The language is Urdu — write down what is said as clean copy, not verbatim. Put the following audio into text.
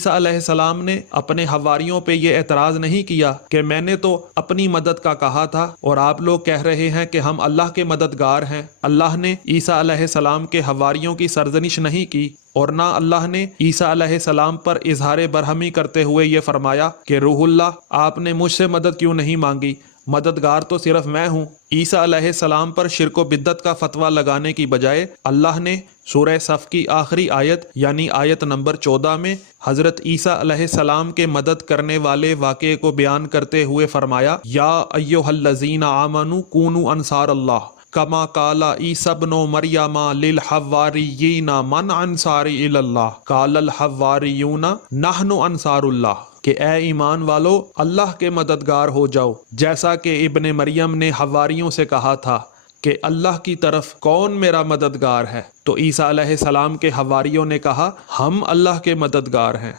عیسیٰ علیہ السلام نے اپنے حواریوں پہ یہ اعتراض نہیں کیا کہ میں نے تو اپنی مدد کا کہا تھا اور آپ لوگ کہہ رہے ہیں کہ ہم اللہ کے مددگار ہیں؟ اللہ نے عیسیٰ علیہ السلام کے حواریوں کی سرزنش نہیں کی، اور نہ اللہ نے عیسیٰ علیہ السلام پر اظہار برہمی کرتے ہوئے یہ فرمایا کہ روح اللہ آپ نے مجھ سے مدد کیوں نہیں مانگی، مددگار تو صرف میں ہوں۔ عیسیٰ علیہ السلام پر شرک و بدعت کا فتویٰ لگانے کی بجائے اللہ نے سورہ صف کی آخری آیت یعنی آیت نمبر 14 میں حضرت عیسیٰ علیہ السلام کے مدد کرنے والے واقعے کو بیان کرتے ہوئے فرمایا یا ایھا الذین آمنوا کونوا انصار اللہ کما قال عیسی ابن مریم للحواریین من انصاری الی اللہ قال الحواریون نحن انصار اللہ، کہ اے ایمان والو اللہ کے مددگار ہو جاؤ، جیسا کہ ابن مریم نے حواریوں سے کہا تھا کہ اللہ کی طرف کون میرا مددگار ہے؟ تو عیسیٰ علیہ السلام کے حواریوں نے کہا ہم اللہ کے مددگار ہیں۔